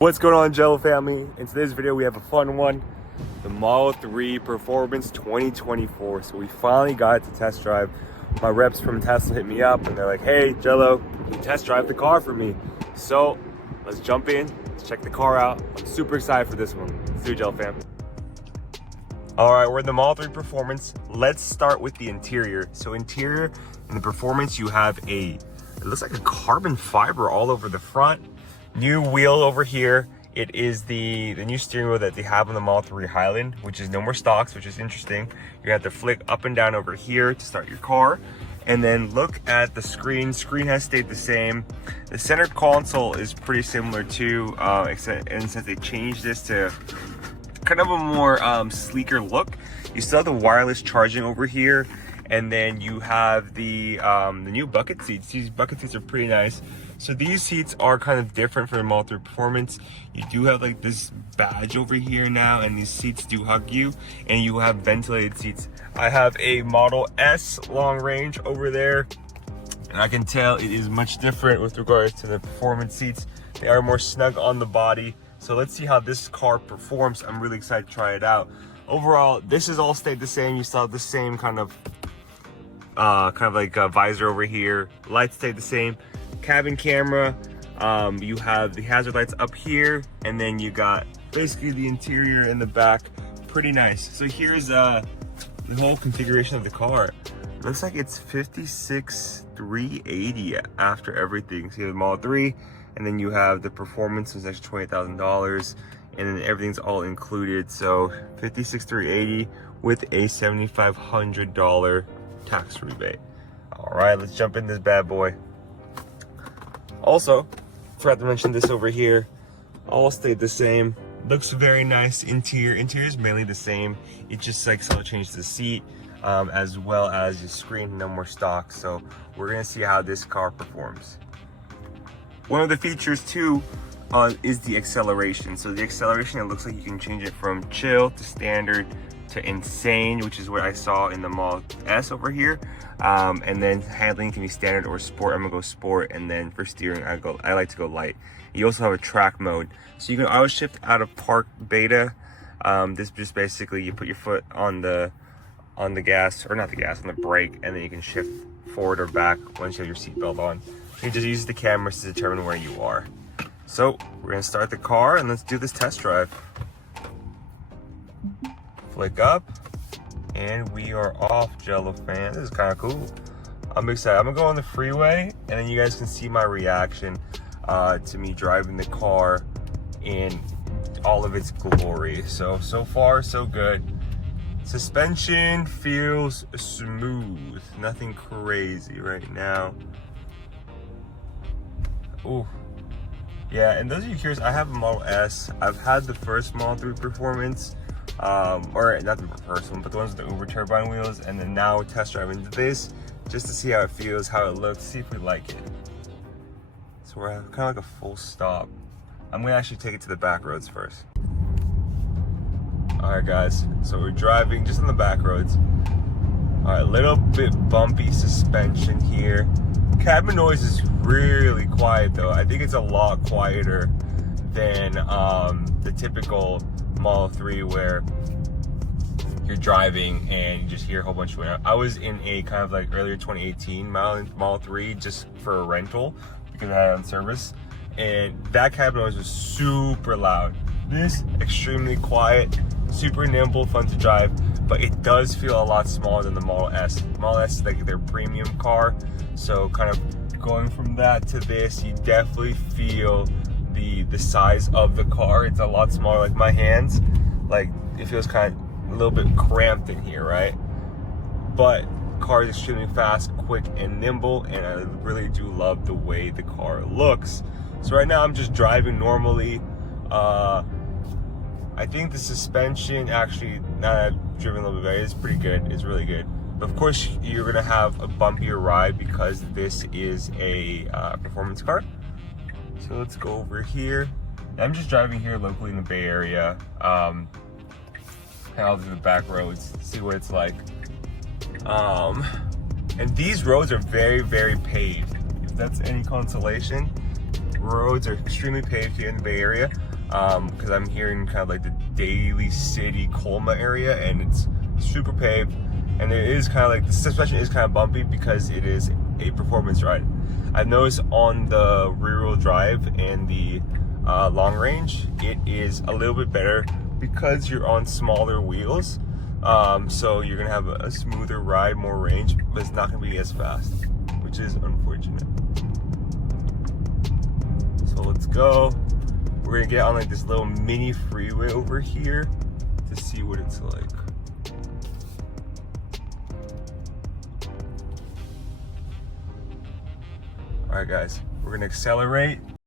What's going on, Angelo family? In today's video we have a fun one, the Model 3 Performance 2024. So we finally got to test drive. My reps from Tesla hit me up and they're like, hey Jello, you test drive the car for me. So let's jump in, let's check the car out. I'm super excited for this one. Let's do it, Jello fam. All right, we're in the Model 3 Performance. Let's start with the interior. So interior in the Performance, you have it looks like a carbon fiber all over the front. New wheel over here. It is the new steering wheel that they have on the Model 3 Highland, which is no more stocks, which is interesting. You're gonna have to flick up and down over here to start your car. And then look at the screen. Screen has stayed the same. The center console is pretty similar too, except since they changed this to kind of a more sleeker look. You still have the wireless charging over here. And then you have the new bucket seats. These bucket seats are pretty nice. So these seats are kind of different for the Model 3 Performance. You do have like this badge over here now, and these seats do hug you, and you have ventilated seats. I have a Model S long range over there, and I can tell it is much different with regards to the Performance seats. They are more snug on the body. So let's see how this car performs. I'm really excited to try it out. Overall, this has all stayed the same. You still have the same kind of like a visor over here. Lights stay the same. Cabin camera. You have the hazard lights up here, and then you got basically the interior in the back. Pretty nice. So here's the whole configuration of the car. It looks like it's $56,380 after everything. So you have the Model 3, and then you have the Performance, which is actually $20,000, and then everything's all included. So $56,380 with a $7,500 tax rebate. All right, let's jump in this bad boy. Also, forgot to mention this over here. All stayed the same. Looks very nice. Interior is mainly the same. It just like so changed the seat, as well as the screen. No more stock. So we're gonna see how this car performs. One of the features too is the acceleration. So the acceleration, it looks like you can change it from chill to standard to insane, which is what I saw in the Model S over here. And then handling can be standard or sport. I'm gonna go sport, and then for steering, I like to go light. You also have a track mode, so you can auto shift out of park beta. This just basically you put your foot on the gas, or not the gas, on the brake, and then you can shift forward or back once you have your seatbelt on. You just use the cameras to determine where you are. So we're gonna start the car and let's do this test drive. Flick up, and we are off, Jello fan. This is kind of cool. I'm excited. I'm gonna go on the freeway, and then you guys can see my reaction to me driving the car in all of its glory. So far so good. Suspension feels smooth, nothing crazy right now. Ooh. Yeah, and those of you curious, I have a Model S. I've had the first Model 3 Performance, or not the first one, but the ones with the Uber turbine wheels, and then now test driving this just to see how it feels, how it looks, see if we like it. So we're at kind of like a full stop. I'm gonna actually take it to the back roads first. All right, guys, so we're driving just on the back roads. All right, little bit bumpy suspension here. Cabin noise is really quiet though. I think it's a lot quieter than the typical Model 3 where you're driving and you just hear a whole bunch of wind. I was in a kind of like earlier 2018 Model 3 just for a rental because I had it on service, and that cabin noise was super loud. This extremely quiet, super nimble, fun to drive, but it does feel a lot smaller than the Model S. Model S is like their premium car, so kind of going from that to this, you definitely feel the size of the car. It's a lot smaller. Like my hands, like it feels kind of a little bit cramped in here, right? But car is extremely fast, quick, and nimble, and I really do love the way the car looks. So right now I'm just driving normally. I think the suspension actually, now that I've driven a little bit better, it's pretty good. It's really good. But of course, you're gonna have a bumpier ride because this is a performance car. So let's go over here. I'm just driving here locally in the Bay Area. And I'll do the back roads, see what it's like. And these roads are very, very paved. If that's any consolation, roads are extremely paved here in the Bay Area. because I'm here in kind of like the Daly City Colma area, and it's super paved, and it is kind of like the suspension is kind of bumpy because it is a performance ride. I've noticed on the rear-wheel drive and the long range, it is a little bit better because you're on smaller wheels. So you're gonna have a smoother ride, more range, but it's not gonna be as fast, which is unfortunate. So let's go. We're gonna get on like this little mini freeway over here to see what it's like. All right, guys, we're gonna accelerate